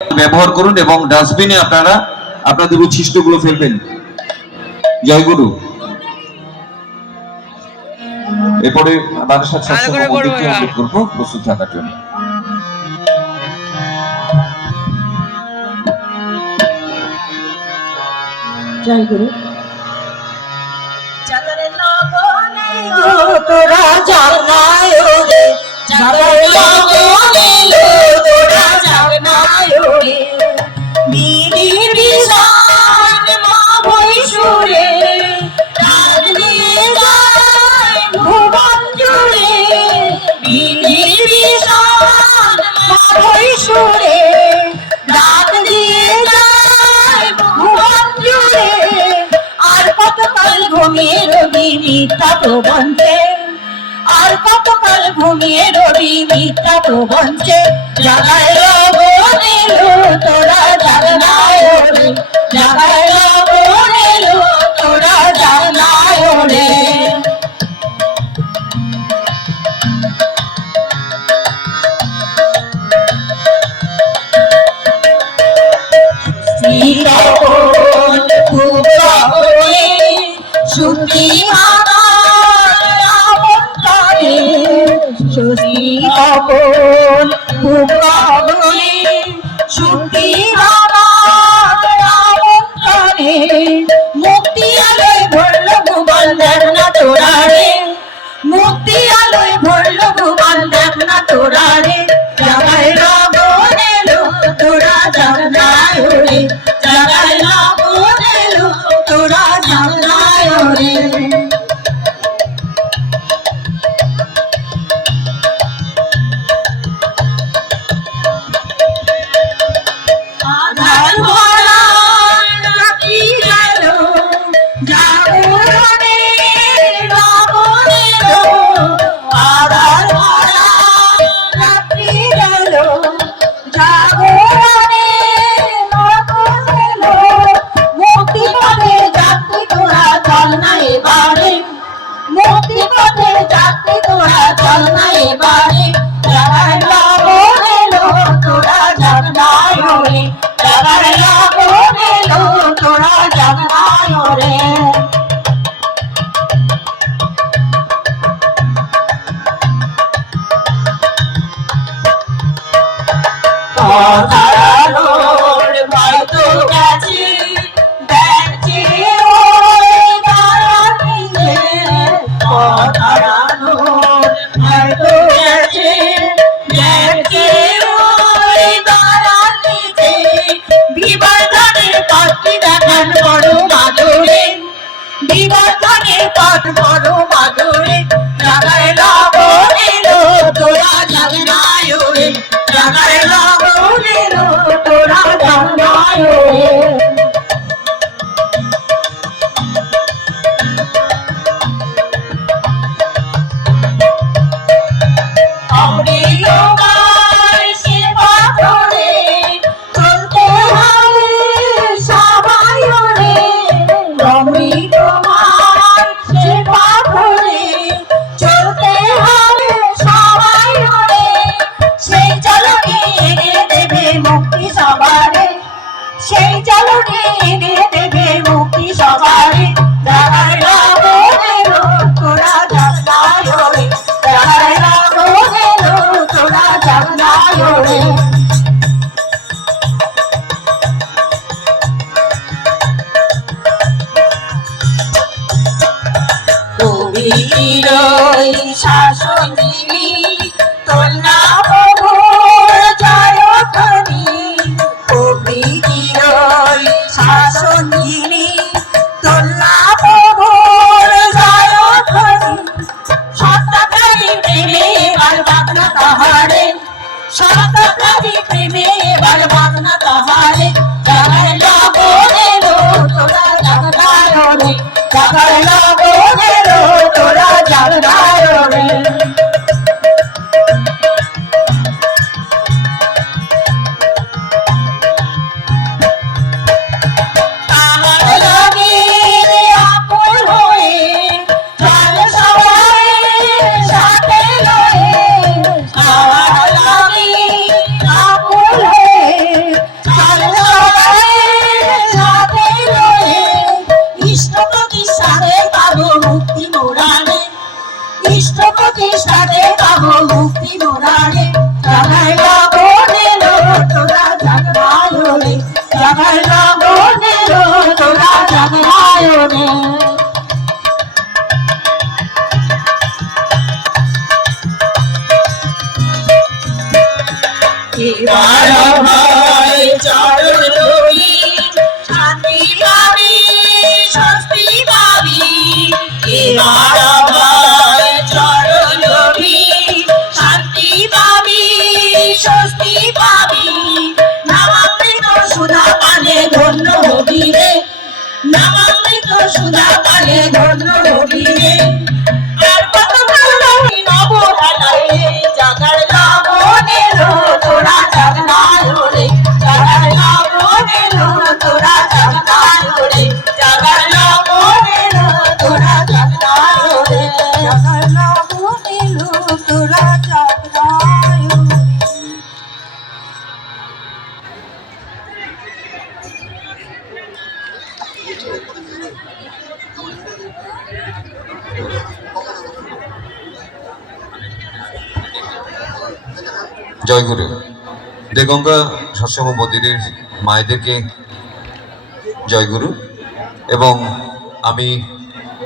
ব্যবহার করুন এবং ডাস্টবিনে আপনারা আপনাদের উচ্ছিষ্টগুলো ফেলবেন। জয় গুরু। এরপরে বারাসাত সৎসঙ্গ মন্দিরকে অনুরোধ করবো প্রস্তুত থাকার জন্য। জয় গুরু। তোরা জানায় রে, জাগার লগনে তোরা জানায় রে, বিধি বিধান মা বৈশুরে রাগ নিয়ে যায় ভুবন জুড়ে, বিধি বিধান মা বৈশুরে রাগ নিয়ে যায় ভুবন জুড়ে। আর কতকাল ঘুমিয়ে রবি মিথ্যা প্রবঞ্চে, আর কতকাল ঘুমিয়ে রবি মিথ্যা প্রবঞ্চে, জাগায় লগনে তোরা জানায় রে, জাগায় লগনে তোরা জানায় রে। সুতি আমার আমন্ত্রণে, সুতি অপন ভুবনে, সুতি আমার আমন্ত্রণে, মুক্তি আলোয় ভরল ভুবন দেখ না তোরা রে, মুক্তি আলোয় ভরল ভুবন দেখ না তোরা রে, জাগায় লগনে তোরা জানায় রে, জাগায় লগনে তোরা জানায় রে। আধার ভরা রাতি গেল জাগরণে লগনে, আধার ভরা রাতি গেল জাগরণে লগনে, মুক্তি পথে যাত্রী তোরা চল না এবারে, মুক্তি পথে যাত্রী তোরা চল না এবারে, জাগায় লগনে তোরা জানায় রে, জাগায় লগনে তোরা জানায় রে। হারানোর ভয় তো গেছে, দেখছে ওই দাঁড়ানিতে, হারানোর ভয় তো গেছে, দেখছে ওই দাঁড়ানিতে, বিবর্ধনের পথটি দেখান বড় মাধুরে, বিবর্ধনের পথ বড় মাধুরে, জাগায় লগনে তোরা জানায় রে, জাগায় লগনে তোরা জানায় রে। অমৃতময় সেবা করে চলতে হবে সবাই রে, অমৃতময় সেবা করে চলতে হবে সবাই রে, সেই চলনে এগিয়ে দেবে মুক্তি সবারে, সেই চলনে এগিয়ে দেবে মুক্তি সবারে, জাগায় লগনে তোরা জানায় রে, জাগায় লগনে তোরা জানায় রে। কবির শাসন দিলি তোর না প্রভুর জয়ধ্বনি, কবির শাসন দিলি তোর সুধা কালে ধন্য রবি রে আর কত ভালো নবহালায় জাগার লবণের তোরা জাগনায় রে জাগার লবণের তোরা জাগনায় রে জাগার লবণের তোরা জাগনায় রে জাগার লবণের তোরা জাগনায় রে। জয়গুরু। দেগঙ্গা সৎসঙ্গ মন্দিরের মায়েদেরকে জয়গুরু, এবং আমি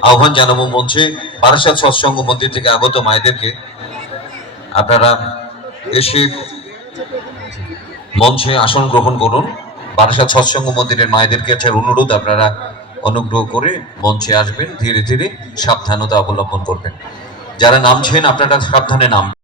আহ্বান জানাবো মঞ্চে বারাসাত সৎসঙ্গ মন্দির থেকে আগত মায়েদেরকে আপনারা এসে মঞ্চে আসন গ্রহণ করুন। বারাসাত সৎসঙ্গ মন্দিরের মায়েদেরকে একটা অনুরোধ, আপনারা অনুগ্রহ করে মঞ্চে আসবেন, ধীরে ধীরে সাবধানতা অবলম্বন করবেন। যারা নামছেন আপনারা সাবধানে নামবেন।